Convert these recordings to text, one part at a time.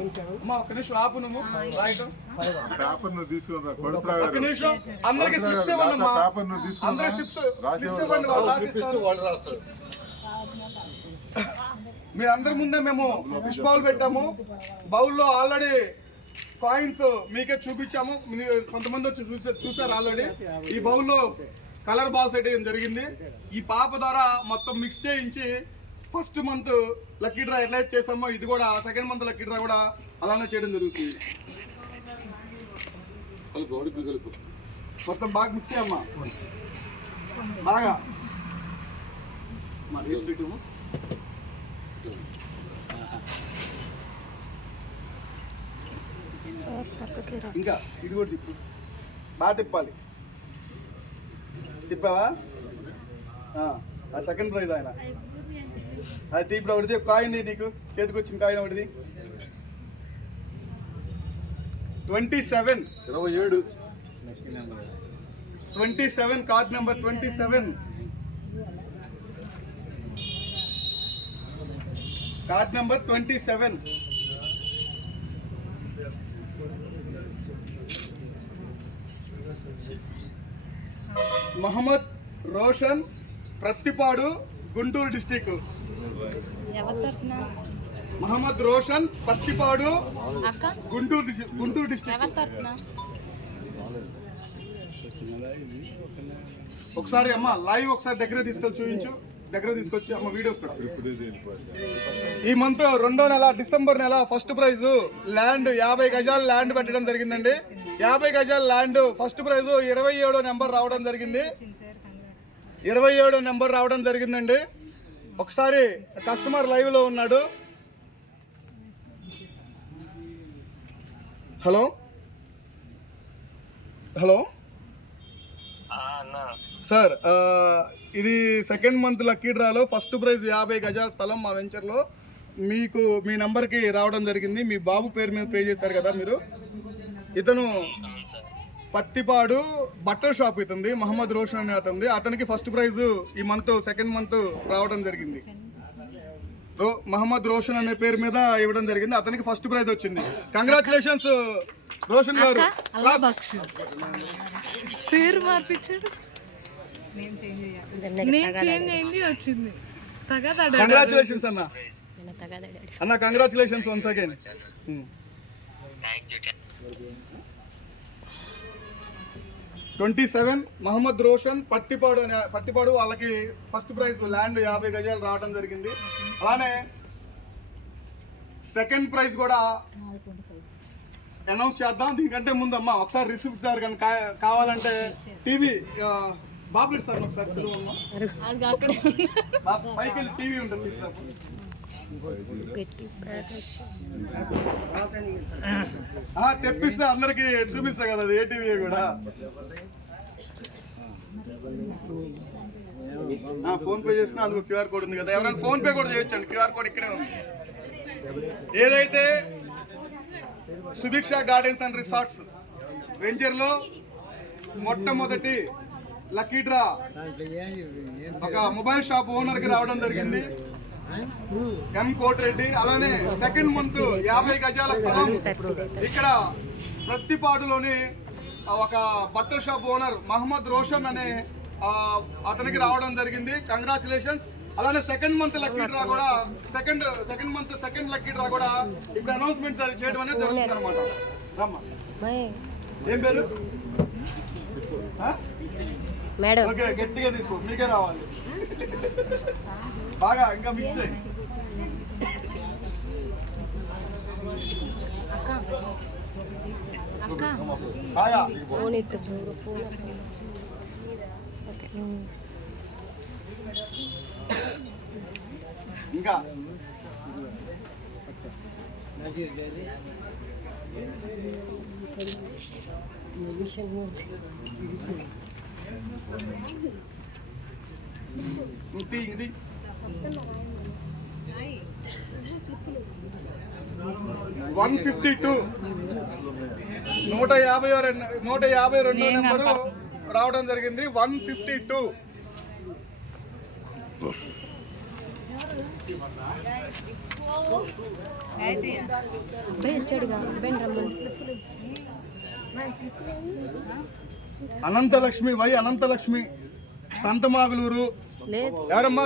అమ్మా ఒక్క నిమిషం ఆపు నువ్వు. రాయటం. పేపర్ నువ్వు తీసుకురా కొడుతురా ఒక్క నిమిషం. అందరికి స్లిప్స్ ఇవ్వండి అమ్మా పేపర్ నువ్వు తీసుకురా అందరికి స్లిప్స్ రాసి స్లిప్స్ ఇవ్వండి వాళ్ళు రాసిస్తారు. మీరు అందరి ముందే మేము ఫిష్ బౌల్ పెట్టాము. బౌల్లో ఆల్రెడీ కాయిన్స్ మీకే చూపించాము. మీరు కొంతమంది వచ్చి చూసా చూసారు ఆల్రెడీ. ఈ బౌల్లో కలర్ బాల్స్ వేయడం జరిగింది. ఈ పాప ద్వారా మొత్తం మిక్స్ చేయించి ఫస్ట్ మంత్ లక్కీ డ్రా ఎట్లా చేసామో ఇది కూడా సెకండ్ మంత్ లక్కీ డ్రా కూడా అలానే చేయడం జరుగుతుంది. కలుపు కలుపు మొత్తం బాగా మిక్స్ చేయమ్మా బాగా. మా రేస్ట్ ఇంకా ఇది కూడా తిప్పు. బాగా తిప్పాలి. తిప్పావా? సెకండ్ ప్రైజ్ ఆయన. అది తీపి ఒకటిది కాయింది నీకు. చేతికి వచ్చిన కాయిన్ ఒకటిది. ట్వంటీ సెవెన్ ఇరవై ఏడు. Twenty seven card number twenty seven. Card number twenty seven. Mohammed Roshan Prathipadu Guntur district. Mohammed Roshan Pattipadu Guntur Guntur district. ఒకసారి అమ్మ లైవ్ ఒకసారి దగ్గర తీసుకొచ్చి చూపించు. దగ్గర తీసుకొచ్చి అమ్మ వీడియోస్ కూడా. ఈ మంత్ రెండో నెల డిసెంబర్ నెల ఫస్ట్ ప్రైజ్ ల్యాండ్ యాభై గజాల ల్యాండ్ పెట్టడం జరిగిందండి. యాభై గజాల ల్యాండ్ ఫస్ట్ ప్రైజ్ ఇరవై ఏడో నెంబర్ రావడం జరిగింది. ఇరవై ఏడో నెంబర్ రావడం జరిగిందండి. ఒకసారి కస్టమర్ లైవ్లో ఉన్నాడు. హలో? హలో? సార్ ఇది సెకండ్ మంత్ లక్కీ డ్రాలో ఫస్ట్ ప్రైజ్ యాభై గజాల స్థలం మా వెంచర్లో. మీకు మీ నంబర్కి రావడం జరిగింది. మీ బాబు పేరు మీద పే చేశారు కదా మీరు? ఇతను పత్తిపాడు బట్టల షాప్ ఇతంది మహమ్మద్ రోషన్ అనే అతనిది. అతనికి ఫస్ట్ ప్రైజ్ ఈ మంత్ సెకండ్ మంత్ రావడం జరిగింది. రో మహమ్మద్ రోషన్ అనే పేరు మీద ఇవ్వడం జరిగింది. అతనికి ఫస్ట్ ప్రైజ్ వచ్చింది. కంగ్రాచులేషన్స్ రోషన్ గారు. పేరు మార్పించాడు. వచ్చింది. కంగ్రాచులేషన్స్ అన్న. అన్న congratulations once again twenty seven Mohammed Roshan Pattipadu Pattipadu వాళ్ళకి ఫస్ట్ ప్రైజ్ ల్యాండ్ యాభై గజాలు రావడం జరిగింది. అలానే సెకండ్ ప్రైజ్ కూడా అనౌన్స్ చేద్దాం. దీనికంటే ముందు అమ్మా ఒకసారి రిసిప్ట్ సార్ కానీ కావాలంటే టీవీ బాబులెట్ సార్ ఒకసారి బాబు, పైకి టీవీ ఉంటుంది తెప్పిస్తే అందరికి చూపిస్తా కదా అది ఏటీవీ కూడా. ఫోన్ పే చేసినా అందుకు క్యూఆర్ కోడ్ ఉంది కదా ఎవరైనా ఫోన్ పే కూడా చేయొచ్చండి క్యూఆర్ కోడ్ ఇక్కడే ఉంది. ఏదైతే సుభిక్ష గార్డెన్స్ అండ్ రిసార్ట్స్ వెంచర్లో మొట్టమొదటి లక్కీ డ్రా ఒక మొబైల్ షాప్ ఓనర్కి రావడం జరిగింది. ఎం కోటిరెడ్డి అలానే సెకండ్ మంత్ యాభై గజాల స్థలం. ఇక్కడ ప్రతిపాడులోని ఒక బట్టల షాప్ ఓనర్ మహమ్మద్ రోషన్ అనే అతనికి రావడం జరిగింది. కంగ్రాచులేషన్స్ అలానే సెకండ్ మంత్ లక్కీ డ్రా కూడా second second month second lucky draw కూడా ఇప్పుడు అనౌన్స్మెంట్ చేయడం అనేది జరుగుతుంది అనమాట రమ్మ. ఏం పేరు? మేడం. ఓకే గట్టిగా తిప్పు. మీకే రావాలి. బాగా ఇంకా మిక్స్ బాగా. ఫోన్ ఎత్తు ఫోన్ ఇంకా. ఇంటి ఇది వన్ ఫిఫ్టీ టూ. నూట యాభై రెండు నూట యాభై రెండో నెంబరు? రావడం జరిగింది. One fifty two. Ananthalakshmi Y Ananthalakshmi Santhamaguluru. ఎవరమ్మా?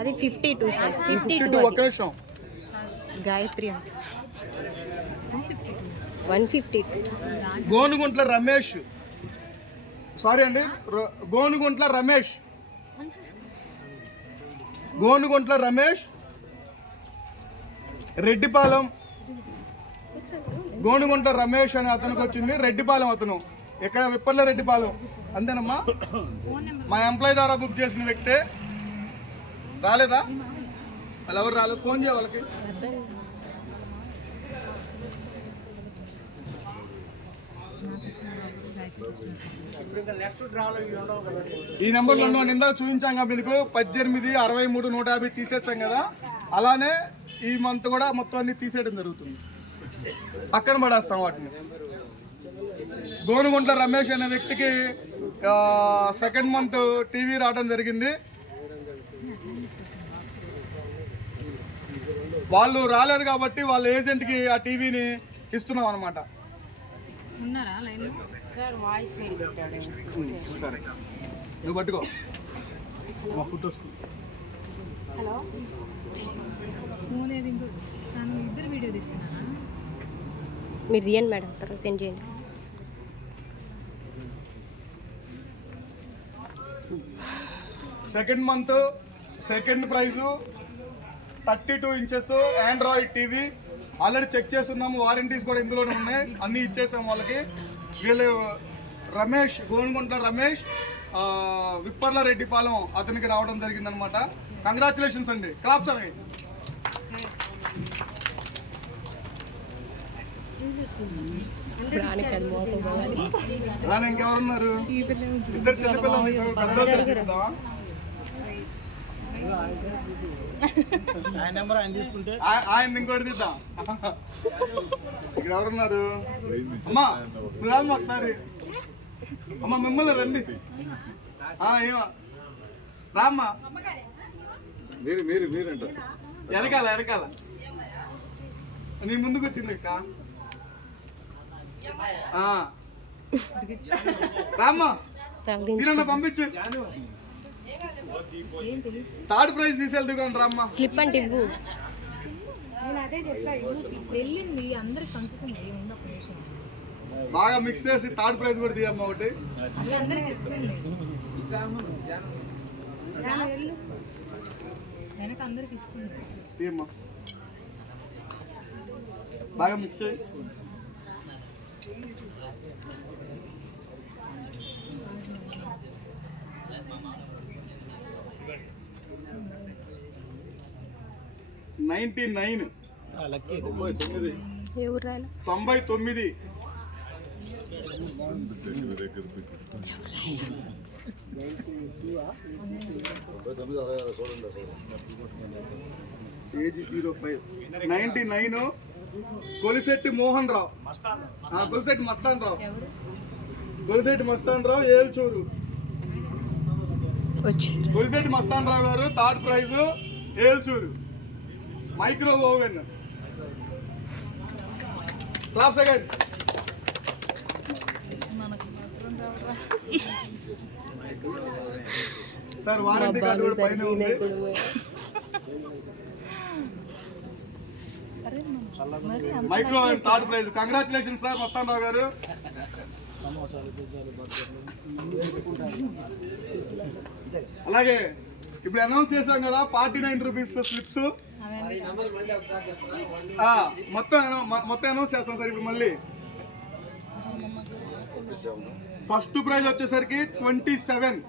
అది fifty two sir fifty two two ఒక్క నిమిషం Gayathri one fifty two. Gonuguntla Ramesh. Sorry అండి గోనుగుంట్ల రమేష్. గోనుగుంట్ల రమేష్. రెడ్డిపాలెం. గోనుగుంట్ల రమేష్ అనే అతనికి వచ్చింది రెడ్డిపాలెం అతను. ఇక్కడ విప్పర్ల రెడ్డిపాలెం. అంతేనమ్మా? మా ఎంప్లాయ్ ద్వారా బుక్ చేసిన వ్యక్తే. రాలేదా? వాళ్ళు ఎవరు రాలేదు? ఫోన్ చేయ వాళ్ళకి. ఈ నెంబర్లో ఉన్న ఇందాక చూపించాం కదా మీకు. పద్దెనిమిది అరవై మూడు నూట యాభై తీసేసాం కదా. అలానే ఈ మంత్ కూడా మొత్తం అన్ని తీసేయడం జరుగుతుంది. పక్కన పడేస్తాం వాటిని. గోనుగుంట్ల రమేష్ అనే వ్యక్తికి సెకండ్ మంత్ టీవీ రావడం జరిగింది. వాళ్ళు రాలేదు కాబట్టి వాళ్ళ ఏజెంట్కి ఆ టీవీని ఇస్తున్నాం అనమాట ఉన్నారా లైన్ సరే నువ్వు పట్టుకో. మా ఫుడ్ వస్తుంది. ఇద్దరు వీడియో తీస్తున్నారా? మీరు తీయండి మేడం తర్వాత సెండ్ చేయండి. Second month second prize thirty two inches android TV already check చేస్తున్నాము వారంటీస్ కూడా ఇందులోనే ఉన్నాయి. అన్నీ ఇచ్చేసాము వాళ్ళకి. వీళ్ళు రమేష్ గోనుగుంట్ల రమేష్ విప్పర్ల రెడ్డిపాలెం అతనికి రావడం జరిగిందనమాట కంగ్రాచులేషన్స్ అండి. క్లాప్ సార్ ఇంకెవరున్నారు? ఇద్దరు చిన్నపిల్లలు పెద్ద ఆయన ఇంకోటి తీద్దాం. ఇక్కడ ఎవరున్నారు? అమ్మా రామ్మా ఒకసారి. అమ్మ మిమ్మల్ని రండి. ఆ, ఏమా. రామ్మా. మీరు మీరు మీరు అంటారు వెనకాల వెనకాల. నీ ముందుకు వచ్చింది అక్క. ఆ. రామ్మా. పంపించు. థర్డ్ ప్రైజ్ తీసుకెళ్తూ కానీ రామ్మా. స్లిప్ అంటే ఇవ్వు. నేను అదే చెప్పా వెళ్ళింది అందరికి పంచుతుంది ఉంది ఒక నిమిషం. బాగా మిక్స్ చేసి థర్డ్ ప్రైజ్ కూడా తీయమ్మా ఒకటి. అది అందరికి ఇస్తుంది వెనక అందరికి ఇస్తుంది. బాగా మిక్స్ చేసి నైన్టీ నైన్. తొంభై తొమ్మిది. AG zero five. Ninety nine Kolisetti Mohan Rao ఆ, కొలిశెట్టి మస్తాన్ రావు కొలిశెట్టి మస్తాన్ రావు ఏల్చూరు. వచ్చి కొలిశెట్టి మస్తాన్ రావు గారు third prize Yelchuru micro oven. Clap second sir warranty card కూడా పైన ఉంది. Micro oven third prize. Congratulation sir Mastan Rao గారు. అలాగే ఇప్పుడు అనౌన్స్ చేసాం కదా ఫార్టీ నైన్ రూపీస్ స్లిప్స్. మొత్తం అనౌ- మొత్తం అనౌన్స్ చేస్తాం సార్ ఇప్పుడు మళ్ళీ. ఫస్ట్ ప్రైజ్ వచ్చేసరికి ట్వంటీ సెవెన్.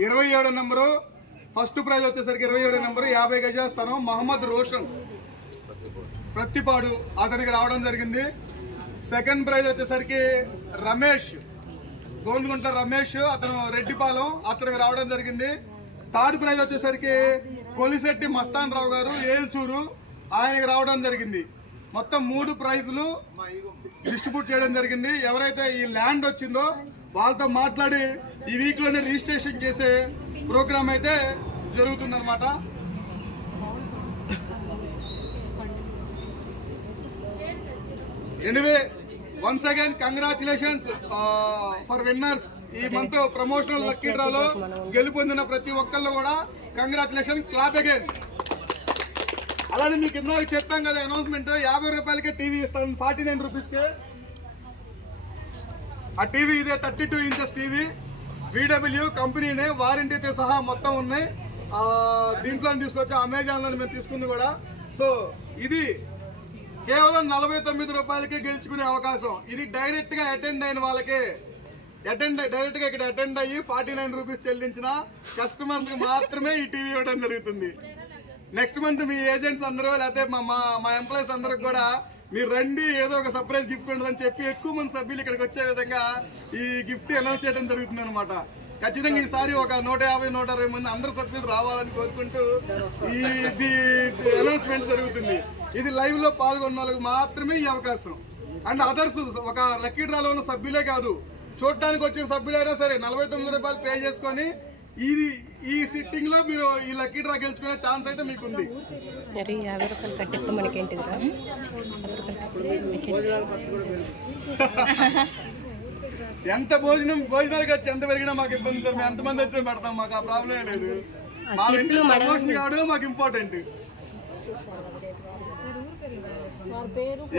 ఇరవై ఏడో నెంబరు. ఫస్ట్ ప్రైజ్ వచ్చేసరికి ఇరవై ఏడో నెంబరు యాభై గజాల మహమ్మద్ రోషన్. ప్రతిపాడు అతనికి రావడం జరిగింది. సెకండ్ ప్రైజ్ వచ్చేసరికి రమేష్. గోల్గొండ రమేష్ అతను రెడ్డిపాలెం అతనికి రావడం జరిగింది. థర్డ్ ప్రైజ్ వచ్చేసరికి కొలిశెట్టి మస్తాన్ రావు గారు ఏల్చూరు ఆయనకి రావడం జరిగింది. మొత్తం మూడు ప్రైజులు డిస్ట్రిబ్యూట్ చేయడం జరిగింది. ఎవరైతే ఈ ల్యాండ్ వచ్చిందో వాళ్ళతో మాట్లాడి ఈ వీక్లోనే రిజిస్ట్రేషన్ చేసే ప్రోగ్రామ్ అయితే జరుగుతుందన్నమాట. Anyway once again congratulations for winners ఈ మంత్ ప్రమోషనల్ లక్కీ డ్రాలో గెలుపొందిన ప్రతి ఒక్కళ్ళు కూడా కంగ్రాచులేషన్ క్లాప్ అగైన్ అలానే మీకు ఇందాక చెప్పాం కదా అనౌన్స్మెంట్ యాభై రూపాయలకే టీవీ ఇస్తాం ఫార్టీ నైన్ రూపీస్కే ఆ టీవీ ఇదే thirty two inches TV. VW కంపెనీనే వారంటీతో సహా మొత్తం ఉన్నాయి. దీంట్లో తీసుకొచ్చి అమెజాన్లో మేము తీసుకుంది కూడా. సో ఇది కేవలం నలభై తొమ్మిది రూపాయలకే గెలుచుకునే అవకాశం. ఇది డైరెక్ట్గా అటెండ్ అయిన వాళ్ళకే. అటెండ్ డైరెక్ట్గా ఇక్కడ అటెండ్ అయ్యి ఫార్టీ నైన్ రూపీస్ చెల్లించిన కస్టమర్స్కి మాత్రమే ఈ టీవీ ఇవ్వడం జరుగుతుంది. నెక్స్ట్ మంత్ మీ ఏజెంట్స్ అందరూ లేకపోతే మా మా మా ఎంప్లాయీస్ అందరికి కూడా మీరు రండి ఏదో ఒక సర్ప్రైజ్ గిఫ్ట్ ఉండదని చెప్పి ఎక్కువ మంది సభ్యులు ఇక్కడికి వచ్చే విధంగా ఈ గిఫ్ట్ అనౌన్స్ చేయడం జరుగుతుంది అనమాట ఖచ్చితంగా ఈసారి ఒక నూట యాభై నూట అరవై మంది అందరు సభ్యులు రావాలని కోరుకుంటూ ఇది అనౌన్స్మెంట్ జరుగుతుంది. ఇది లైవ్లో పాల్గొన్న వాళ్ళకి మాత్రమే ఈ అవకాశం. అండ్ అదర్స్ ఒక లక్కీ డ్రాలో ఉన్న సభ్యులే కాదు. చూడటానికి వచ్చిన సభ్యులైనా సరే నలభై తొమ్మిది రూపాయలు పే చేసుకొని ఇది ఈ సిట్టింగ్లో మీరు ఈ లక్కీ డ్రా గెలుచుకునే ఛాన్స్ అయితే మీకు ఉంది యాభై రూపాయలు ఎంత భోజనం భోజనాలు ఖర్చు ఎంత పెరిగినా మాకు ఇబ్బంది సార్. మేము ఎంతమంది వచ్చినా పెడతాం మాకు ఆ ప్రాబ్లం లేదు. మా ఇంట్లో ప్రమోషన్ కావడం మాకు ఇంపార్టెంట్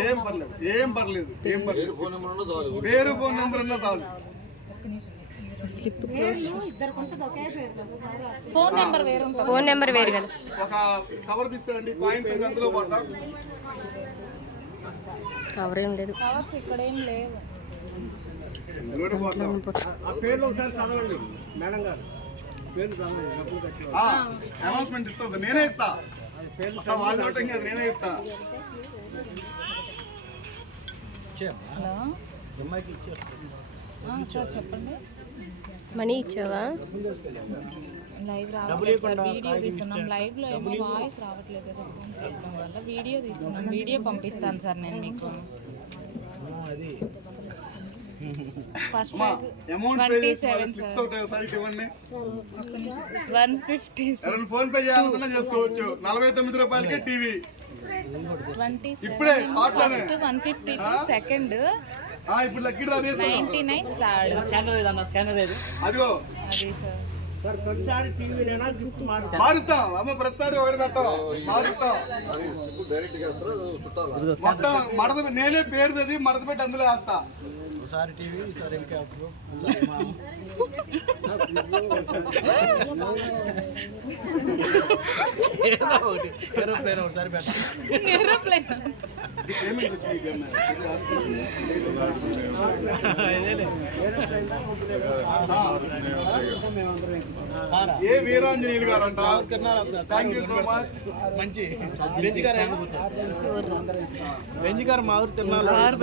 ఏం పర్లేదు ఏం పర్లేదు ఏం పర్లేదు. ఫోన్ నెంబర్ ఉండదు చాలు. పేరు ఫోన్ నెంబర్ ఉన్నా చాలు. ఫోన్ నెంబర్ వేరే ఉంటుంది. ఫోన్ నెంబర్ వేరు కదా. ఒక కవర్ తీసుకురండి కాయిన్స్ అందులో పోతాం కవర్ ఏం లేదు. కవర్స్ ఇక్కడ ఏం లేవు. అనౌన్స్మెంట్ ఇస్తా సార్ నేనే ఇస్తా వాళ్ళు కాదు, నేనే సార్ చెప్పండి మనీ ఇచ్చావా లైవ్ రావట్లేదు సార్ వీడియో తీస్తున్నాం లైవ్లో ఏమో వాయిస్ రావట్లేదు ఏదో ఫోన్ ప్రాబ్లం వల్ల. వీడియో తీస్తున్నాం. వీడియో పంపిస్తాను సార్ నేను మీకు. ఫోన్ పే చేయాలనుకున్నా చేసుకోవచ్చు. నలభై తొమ్మిది రూపాయలకే టీవీ. ఇప్పుడే ఫస్ట్ వన్ ఫిఫ్టీ సెకండ్ ఆ, ఇప్పుడు లక్కీ నైన్టీ నైన్ థర్డ్. అదిగో. అది సార్. మారుస్తాం. అమ్మ ప్రతిసారి ఒకటి పెట్టాం మారుస్తాం. మొత్తం మడత నేనే పేరు చదివి మడత పెట్టి అందులో వేస్తా ఏరోప్లేన్ ఇది పేమెంట్ వచ్చింది ఈ అమ్మాయి. ఇది వేస్తాం. ఏ వీరాంజనేయులు గారు అంట థ్యాంక్ యూ సో మచ్. మంచి బెంజ్ గారు బెంజ్ గారు మా ఊరు తిరునాళ్ళు కారు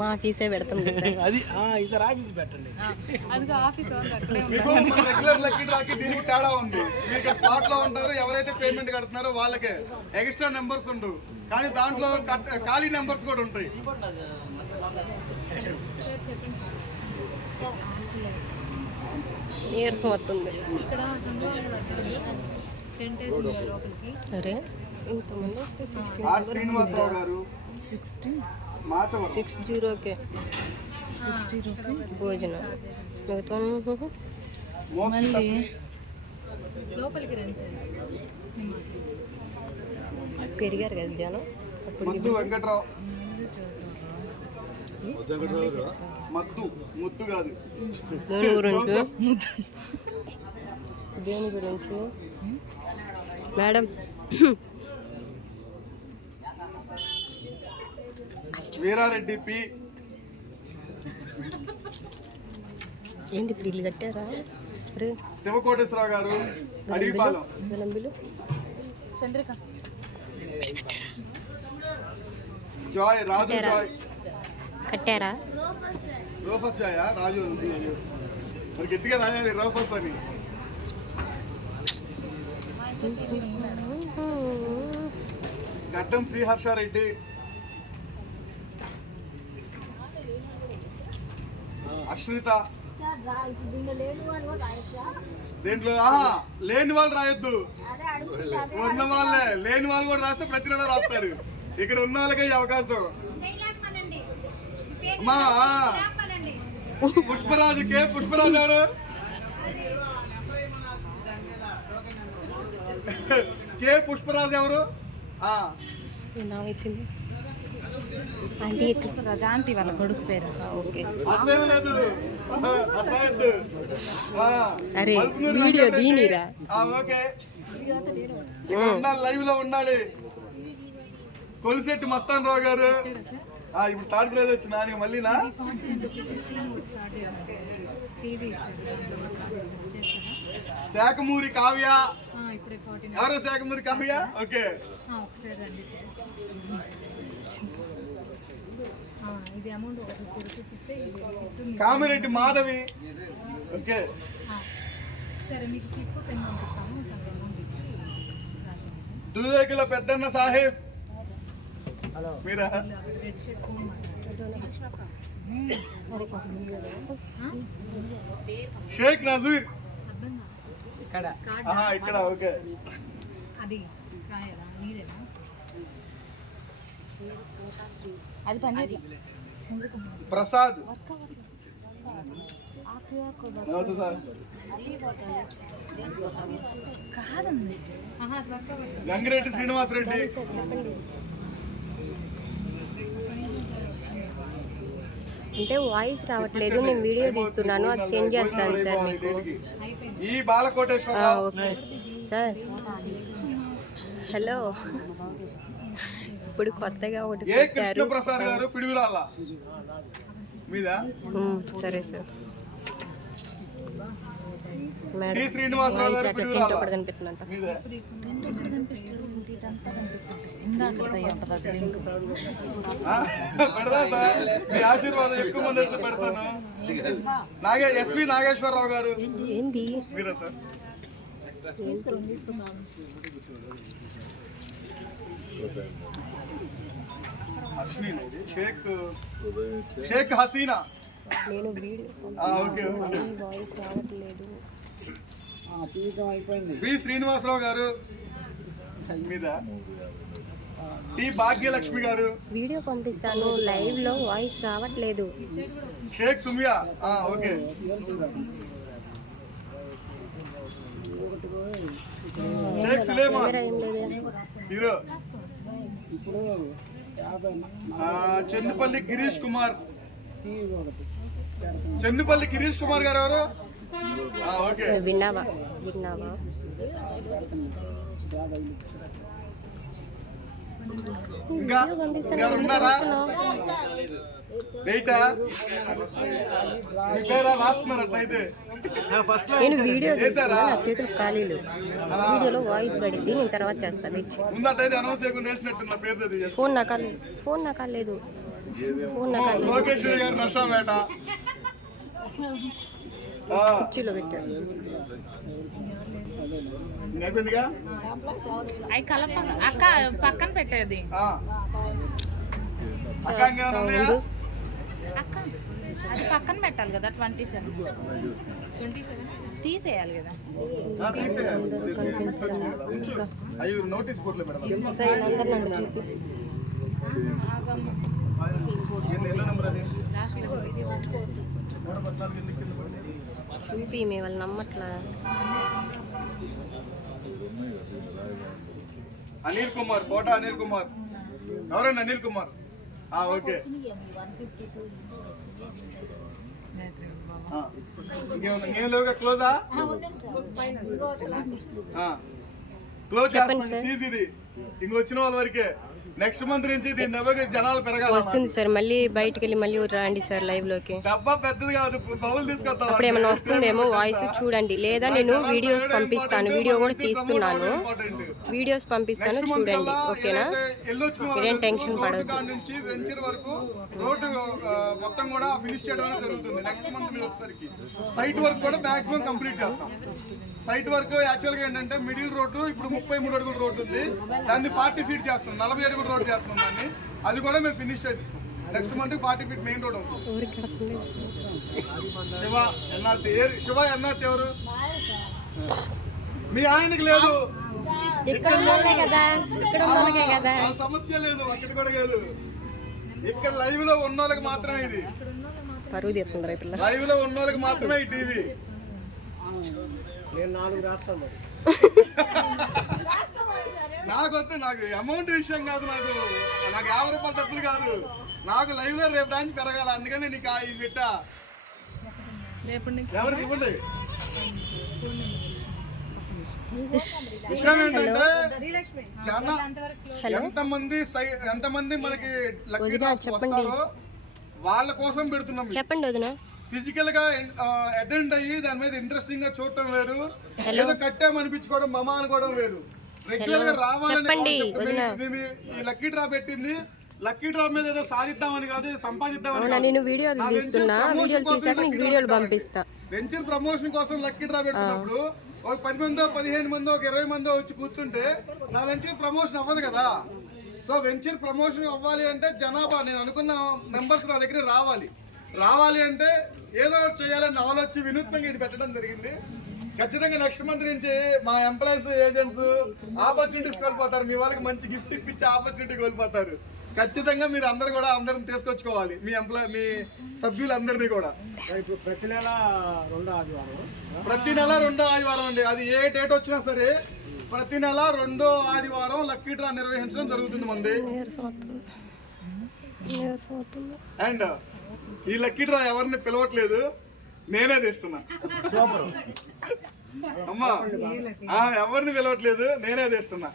మా ఫీసే పెడతాం సార్. అది ఆ, ఇద్దరు ఆఫీస్ పెట్టండి. అక్కడే మీకు రెగ్యులర్ లక్కీ డ్రాకి దీనికి తేడా ఉంది. మీకు స్పాట్లో ఉంటారు ఎవరైతే పేమెంట్ కడుతున్నారో వాళ్ళకే. ఎక్స్ట్రా నెంబర్స్ ఉండవు కానీ దాంట్లో ఖాళీ నెంబర్స్ కూడా ఉంటాయి. ఉంది లోపలికి. అరే. ఆర్ శ్రీనివాసరావు గారు. సిక్స్టీన్ మాచవరం సిక్స్ జీరోకే. సిక్స్ జీరో భోజనం. మిగతా మోక్ష మళ్ళీ? లోపలికి రండి సార్. పెరిగారు కదా జనం. అప్పుడు మద్దు వెంకట్రావు. ముందు చూద్దాం మద్దు ముద్దు కాదు. దేని గురించి? దేని గురించి? మేడం వీరారెడ్డి పి ఏంటి ఇప్పుడు ఇల్లు కట్టారా? శివకోటేశ్వరరావు గారు Adigipalem Chandrika. Joy Raju Joy. కట్టారా? రోఫస్ జాయ్ రాజు మరి గట్టిగా రాయాలి రోఫస్ అని. గడ్డం శ్రీహర్షారెడ్డి. అశ్రిత. దేంట్లో? ఆహా లేని వాళ్ళు రాయొద్దు. ఉన్న వాళ్ళే. లేని వాళ్ళు కూడా రాస్తే ప్రతి నెల రాస్తారు. ఇక్కడ ఉన్న వాళ్ళకే ఈ అవకాశం. అమ్మా ఆ. పుష్పరాజు కే పుష్పరాజు ఎవరు? కే పుష్పరాజు ఎవరు ఆంటీ ఎత్తు రజాంటి వాళ్ళ కొడుకు పేరు. ఓకే. అరే, వీడియో. దీనిరా. ఆ, ఓకే. ఇక్కడ ఉండాలి లైవ్లో ఉండాలి. కొలిశెట్టి మస్తాన్ రావు గారు. ఆ, ఇప్పుడు థర్డ్ ప్రైజ్ వచ్చింది? ఆయనకి మళ్ళీనా? శాఖమూరి కావ్య. ఎవరో శాఖమూరి కావ్య? ఓకే ఒకసారి రండి సార్ ఆ, ఇది అమౌంట్ ఒక ఫిఫ్టీ రూపీస్ ఇస్తే కామిరెడ్డి మాధవి. ఓకే. సరే మీకు స్లిప్ పెన్ పంపిస్తాము. అమౌంట్ ఇచ్చి దూదేకుల పెద్దన్న సాహెబ్. మీరా? Red shirt phone Shaik? Nazeer. అర్థం ఇక్కడ. ఇక్కడ ఓకే. అది రాయాలా నీదేనా పనిచేయట్లా చంద్రకుమార్ ప్రసాద్ నమస్తే సార్ కాదండి. అది గంగిరెడ్డి శ్రీనివాస్ రెడ్డి. అంటే వాయిస్ రావట్లేదు నేను వీడియో తీస్తున్నాను అది సెండ్ చేస్తాను సార్ మీకు. ఈ ఓకే. సార్. హలో. ఇప్పుడు కొత్తగా ఒకటి ఏ కృష్ణప్రసాద్ గారు మీద? ఉమ్, సరే సార్. మేడం శ్రీనివాసరావు గారు ఒకటి కనిపిస్తుందంట? సార్. మీ ఆశీర్వాదం ఎక్కువ మంది పెడతాను. నాగే ఎస్వి నాగేశ్వరరావు గారు. ఏంది మీరా సార్? షేక్ షేక్ హసీనా? నేను వీడియో ఆ, ఓకే. వాయిస్ రావట్లేదు. బి శ్రీనివాసరావు గారు. మీద. టి భాగ్యలక్ష్మి గారు. వీడియో పంపిస్తాను. లైవ్లో వాయిస్ రావట్లేదు. షేక్ సుమియా ఆ, ఓకే. షేక్ సులేమాన్. కెమెరా ఏం లేదే. హీరో. ఆ, చెన్నుపల్లి గిరీష్ కుమార్. చెన్నుపల్లి గిరీష్ కుమార్ గారు ఎవరు? ఆ, ఓకే. విన్నావా? విన్నావా? ఇంకా ఎవరు ఉన్నారా? వెయిటా మీ పేరా? రాస్తున్నారు అట్లయితే? ఫస్ట్లో నేను వీడియో చేశారా? చేతులు ఖాళీలు. వీడియోలో వాయిస్ పడింది నేను తర్వాత చేస్తా వెయిట్ ముందట్టయితే అనౌన్స్ చేయకుండా వేసినట్టు నా పేరు చదివి చేస్తా. ఫోన్ నా కాలేదు ఫోన్ నా కాలేదు ఫోన్ నా కాలేదు లోకేశ్వరి గారు నష్టం వేట. ఆ, కుర్చీలో పెట్టారు అవి కలప అక్క పక్కన పెట్టేది. ఆ. అక్క అది పక్కన పెట్టాలి కదా ట్వంటీ సెవెన్. Twenty seven? తీసేయాలి కదా. నోటీస్ బోర్డులో చూపి. ఎన్ని- ఎన్నో నెంబర్ అది ఇది వన్ నూట పద్నాలుగు ఎన్ని కింద పడింది? చూపి మీ వాళ్ళు నమ్మట్లా అనిల్ కుమార్ కోట అనిల్ కుమార్. ఎవరండి అనిల్ కుమార్? ఓకే. ఇంకేం లేవుగా? క్లోజా? క్లోజ్ సీజ్ ఇది. ఇంక వచ్చిన వాళ్ళ వరకే. నెక్స్ట్ మంత్ నుంచి దీని డబ్బా జనాలు పెరగాలి వస్తుంది సార్ మళ్ళీ బయటికి వెళ్ళి మళ్ళీ రండి సార్ లైవ్లోకి డబ్బా పెద్దది కాదు బౌల్ తీసుకొస్తాం అప్పుడు ఏమైనా వస్తుందేమో వాయిస్ చూడండి. లేదా నేను వీడియోస్ పంపిస్తాను వీడియో కూడా తీస్తున్నాను. వీడియోస్ పంపిస్తాను చూడండి. ఓకేనా? మీరేం టెన్షన్ పడొద్దు. నుంచి వెంచర్ వరకు రోడ్డు మొత్తం కూడా ఫినిష్ చేయడం జరుగుతుంది. నెక్స్ట్ మంత్ మీరు వచ్చేసరికి సైట్ వర్క్ కూడా మాక్సిమం కంప్లీట్ చేస్తాం. సైట్ వర్క్ యాక్చువల్గా ఏంటంటే మిడిల్ రోడ్డు ఇప్పుడు ముప్పై మూడు అడుగుల రోడ్డు ఉంది. దాన్ని ఫార్టీ ఫీట్ చేస్తున్నాం. నలభై అడుగుల రోడ్ చేస్తున్నాం దాన్ని. అది కూడా మేము finish చేసిస్తాం. Next month forty feet main road అవుతుంది. శివ ఎన్ఆర్టీ ఏ- శివ ఎన్ఆర్టీ ఎవరు? మీ ఆయనకి లేదు. ఇక్కడ ఉన్నోళ్ళే కదా. ఇక్కడ ఉన్నోళ్ళకే కదా. ఆ సమస్య లేదు అక్కడ కూడా లేదు. ఇక్కడ లైవ్లో ఉన్న వాళ్ళకి మాత్రమే ఇది. పరుగు తీస్తుంది రైతుల. లైవ్లో ఉన్న వాళ్ళకి మాత్రమే ఈ టీవీ నేను నాలుగు రాస్తాను మరి. నాకు వద్దు నాకు అమౌంట్ విషయం కాదు నాకు. నాకు యాభై రూపాయలు తప్పులు కాదు. నాకు లైవ్లో రేపు రాంచి పెరగాల అందుకని నీకు ఇది పెట్టా నుంచి ఎవరికి ఇవ్వండి? విషయం ఏంటంటే చాలా ఎంతమంది ఎంతమంది మనకి లక్కీ వస్తారో వాళ్ళ కోసం పెడుతున్నాం. చెప్పండి వదిన. ఫిజికల్గా అటెండ్ అయ్యి దాని మీద ఇంట్రెస్టింగ్గా చూడటం వేరు. ఏదో కట్టామనిపించుకోవడం మమ అనుకోవడం వేరు. రెగ్యులర్గా రావాలని ఈ లక్కీ డ్రా పెట్టింది. లక్కీ డ్రా మీద ఏదో సాధిద్దామని కాదు సంపాదిద్దామని. నేను వీడియోలు తీస్తున్నా. తీసాక నీకు. పంపిస్తా. వెంచర్ ప్రమోషన్ కోసం లక్కీ డ్రా పెడుతున్నప్పుడు ఒక పది మందో పదిహేను మందో ఒక ఇరవై మందో వచ్చి కూర్చుంటే నా వెంచర్ ప్రమోషన్ అవ్వదు కదా. సో వెంచర్ ప్రమోషన్ అవ్వాలి అంటే జనాభా నేను అనుకున్న మెంబర్స్ నా దగ్గర రావాలి. రావాలి అంటే ఏదో ఒకటి చేయాలని ఆలోచి వినూత్నంగా ఇది పెట్టడం జరిగింది. ఖచ్చితంగా నెక్స్ట్ మంత్ నుంచి మా ఎంప్లాయీస్ ఏజెంట్స్ ఆపర్చునిటీస్ కోల్పోతారు. మీ వాళ్ళకి మంచి గిఫ్ట్ ఇప్పించి ఆపర్చునిటీ కోల్పోతారు. ఖచ్చితంగా మీరు అందరు కూడా అందరం తీసుకొచ్చుకోవాలి. మీ ఎంప్లాయ్ మీ సభ్యులందరినీ కూడా. ఇప్పుడు ప్రతి నెల రెండో ఆదివారం. ప్రతి నెల రెండో ఆదివారం అండి. అది ఏ డేట్ వచ్చినా సరే ప్రతి నెల రెండో ఆదివారం లక్కీ డ్రా నిర్వహించడం జరుగుతుంది మంది. అండ్ ఈ లక్కీ డ్రా ఎవరిని పిలవట్లేదు నేనే తీస్తున్నా. అమ్మా ఎవరిని పిలవట్లేదు నేనే తీస్తున్నా.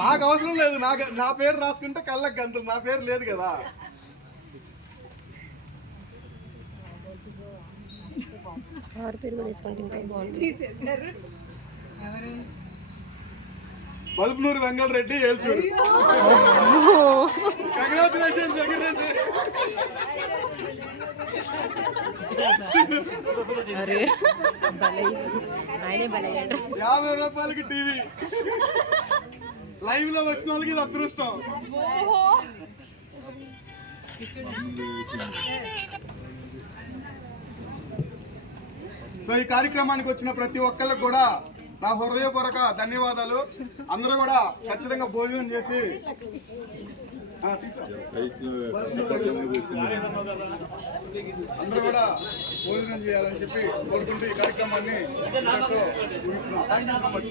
మాకు అవసరం లేదు. నాకు నా పేరు రాసుకుంటే కళ్ళకి గంతులు. నా పేరు లేదు కదా. ఆరు పేరు కూడా వేసుకొని తింటే బాగుంటుంది బల్బనూరు వెంగళ రెడ్డి ఏల్చూరు. కంగ్రాచులేషన్ జగన్ యాభై రూపాయలకి టీవీ. లైవ్లో వచ్చిన వాళ్ళకి ఇది అదృష్టం. సో ఈ కార్యక్రమానికి వచ్చిన ప్రతి ఒక్కరికి కూడా నా హృదయపూర్వక ధన్యవాదాలు. అందరూ కూడా ఖచ్చితంగా భోజనం చేసి అందరూ కూడా భోజనం చేయాలని చెప్పి కోరుకుంటూ ఈ కార్యక్రమాన్ని థ్యాంక్ యూ సో మచ్